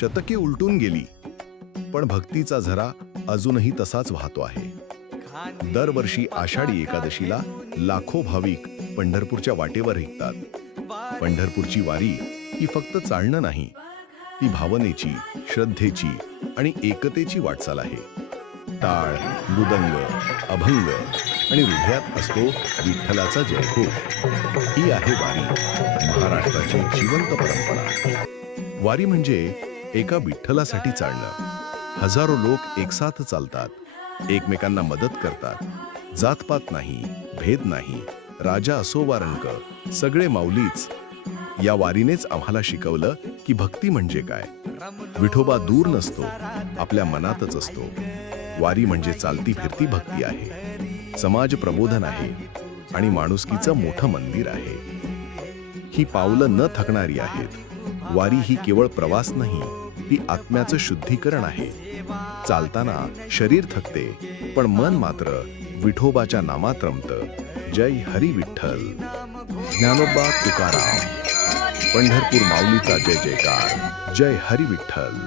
शतके उलटून गेली. पण भक्तीचा झरा अजूनही तसाच वाहतो आहे. दरवर्षी आषाढी एकादशीला लाखो भाविक पंढरपूरच्या वाटेवर ऐकतात पंढरपूरची वारी ही फक्त चालणं नाही ती भावनेची श्रद्धेची आणि एकतेची वाटचाल आहे. टाळ मृदंग अभंग आणि हृदयात असतो विठ्ठलाचा जयघोष. ही आहे वारी महाराष्ट्राची जिवंत परंपरा. वारी म्हणजे एका विठ्ठलासाठी चालणं. हजारो लोक एकसाथ चालतात. एकमेकांना मदत करतात. जातपात नाही भेद नाही. राजा असो वारंक सगळे माऊलीच. या वारीनेच आम्हाला शिकवलं की भक्ती म्हणजे काय. विठोबा दूर नसतो आपल्या मनातच असतो. वारी म्हणजे चालती फिरती भक्ती आहे. समाज प्रबोधन आहे आणि माणुसकीचं मोठं मंदिर आहे. ही पावलं न थकणारी आहेत. वारी ही केवळ प्रवास नाही ती आत्म्याचं शुद्धीकरण आहे. चालताना शरीर थकते पण मन मात्र विठोबाच्या नामात रमतं. जय हरी विठ्ठल. ज्ञानोबा तुकाराम. पंढरपूर माऊलीचा जय जयकार. जय हरी विठ्ठल.